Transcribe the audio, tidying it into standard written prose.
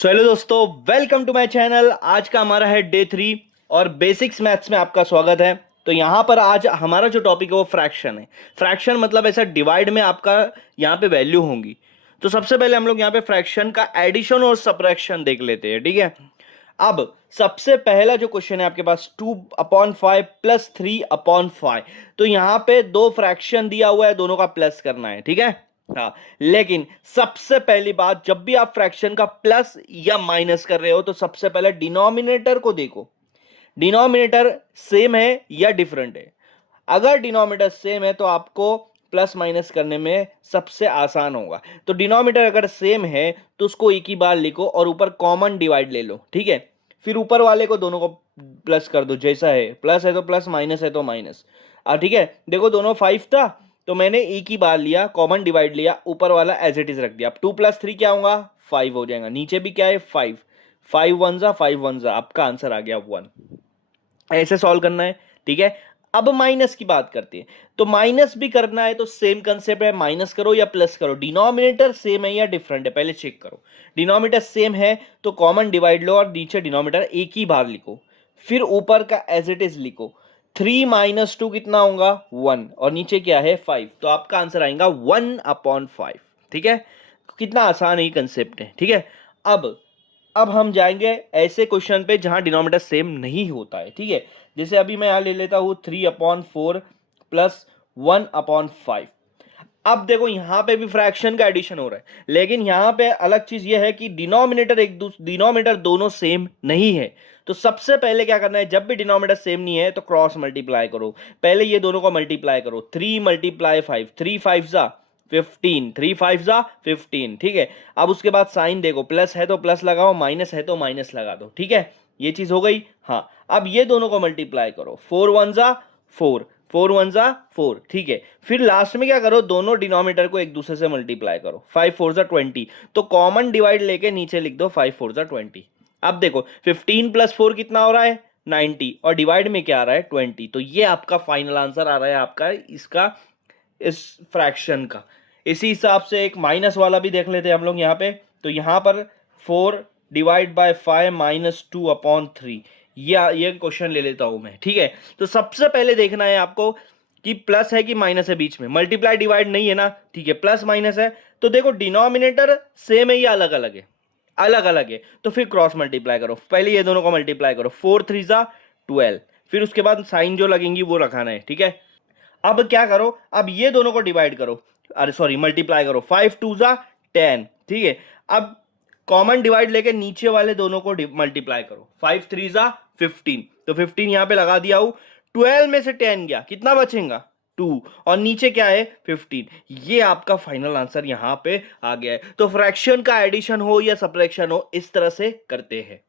Hello दोस्तों, welcome to my channel. आज का हमारा है डे 3 और बेसिक्स मैथ्स में आपका स्वागत है। तो यहाँ पर आज हमारा जो टॉपिक है वो फ्रैक्शन है। फ्रैक्शन मतलब ऐसा डिवाइड में आपका यहाँ पे वैल्यू होंगी। तो सबसे पहले हम लोग यहाँ पे फ्रैक्शन का एडिशन और सबट्रैक्शन देख लेते हैं, ठीक है। अब सबसे पहला जो क्वेश्चन है आपके पास 2/5 प्लस 3/5। तो यहाँ पे दो फ्रैक्शन दिया हुआ है, दोनों का प्लस करना है, ठीक है। हाँ, लेकिन सबसे पहली बात, जब भी आप फ्रैक्शन का प्लस या माइनस कर रहे हो तो सबसे पहले डिनोमिनेटर को देखो। डिनोमिनेटर सेम है या डिफरेंट है। अगर डिनोमिनेटर सेम है तो आपको प्लस माइनस करने में सबसे आसान होगा। तो डिनोमिनेटर अगर सेम है तो उसको एक ही बार लिखो और ऊपर कॉमन डिवाइड ले लो, ठीक है। फिर ऊपर वाले को दोनों को प्लस कर दो, जैसा है प्लस है तो प्लस, माइनस है तो माइनस। ठीक है, देखो दोनों 5 था तो मैंने एक ही बार लिया, कॉमन डिवाइड लिया, ऊपर वाला एज इट इज रख दिया। अब 2 + 3 क्या होगा, 5 हो जाएगा। नीचे भी क्या है, 5। 5 1 जा 5 1 जा, आपका आंसर आ गया 1। ऐसे सॉल्व करना है, ठीक है। अब माइनस की बात करते हैं। तो माइनस भी करना है तो सेम कंसेप्ट है, माइनस करो या प्लस करो। डिनोमिनेटर सेम है या डिफरेंट है, पहले चेक करो। डिनोमिनेटर सेम है तो कॉमन डिवाइड लो और नीचे डिनोमिनेटर एक ही बार लिखो, फिर ऊपर का एज इट इज लिखो। 3 - 2 कितना होगा, 1, और नीचे क्या है, 5। तो आपका आंसर आएगा 1/5, ठीक है। कितना आसान है ये कंसेप्ट है, ठीक है। अब हम जाएंगे ऐसे क्वेश्चन पे जहां डिनोमिनेटर सेम नहीं होता है, ठीक है। जैसे अभी मैं यहां ले लेता हूं 3/4 प्लस 1/5। अब देखो यहां पे भी फ्रैक्शन का एडिशन हो रहा है, लेकिन यहां पे अलग चीज यह है कि डिनोमिनेटर दोनों सेम नहीं है। तो सबसे पहले क्या करना है, जब भी डिनोमिनेटर सेम नहीं है तो क्रॉस मल्टीप्लाई करो। पहले ये दोनों को मल्टीप्लाई करो, 3 × 5, 3 5 जा 15, 3 5 जा 15, ठीक है। अब उसके बाद साइन देखो, प्लस है तो प्लस लगाओ, माइनस है तो माइनस लगा दो, ठीक है। ये चीज हो गई। हाँ, अब ये दोनों को मल्टीप्लाई करो, 4 1 जा 4, 4 1 जा 4, ठीक है। फिर लास्ट में क्या करो, दोनों डिनोमिनेटर को एक दूसरे से मल्टीप्लाई करो, 5 4 जा 20। तो कॉमन डिवाइड लेके नीचे लिख दो 5 4 जा 20। अब देखो 15 + 4 कितना हो रहा है, 90, और डिवाइड में क्या आ रहा है, 20। तो ये आपका फाइनल आंसर आ रहा है आपका इसका, इस फ्रैक्शन का। इसी हिसाब से एक माइनस वाला भी देख लेते हैं हम लोग यहाँ पे। तो यहाँ पर 4/5 - 2/3, ये क्वेश्चन ले लेता हूं मैं, ठीक है। तो सबसे पहले देखना है आपको कि प्लस है कि माइनस है, बीच में मल्टीप्लाई डिवाइड नहीं है ना, ठीक है। प्लस माइनस है तो देखो डिनोमिनेटर सेम है या अलग अलग है, अलग अलग है। तो फिर क्रॉस मल्टीप्लाई करो, पहले ये दोनों को मल्टीप्लाई करो, 4 3 जा 12, फिर उसके बाद साइन जो लगेंगी वो रखाना है, ठीक है। अब क्या करो, अब ये दोनों को डिवाइड करो, अरे सॉरी मल्टीप्लाई करो, 5 2 जा 10, ठीक है। अब कॉमन डिवाइड लेके नीचे वाले दोनों को मल्टीप्लाई करो, 5 3 जा 15, तो 15 यहां पे लगा दिया हूं। 12 में से 10 गया, कितना बचेगा, 2, और नीचे क्या है, 15। ये आपका फाइनल आंसर यहां पे आ गया है। तो फ्रैक्शन का एडिशन हो या सब्ट्रैक्शन हो, इस तरह से करते हैं।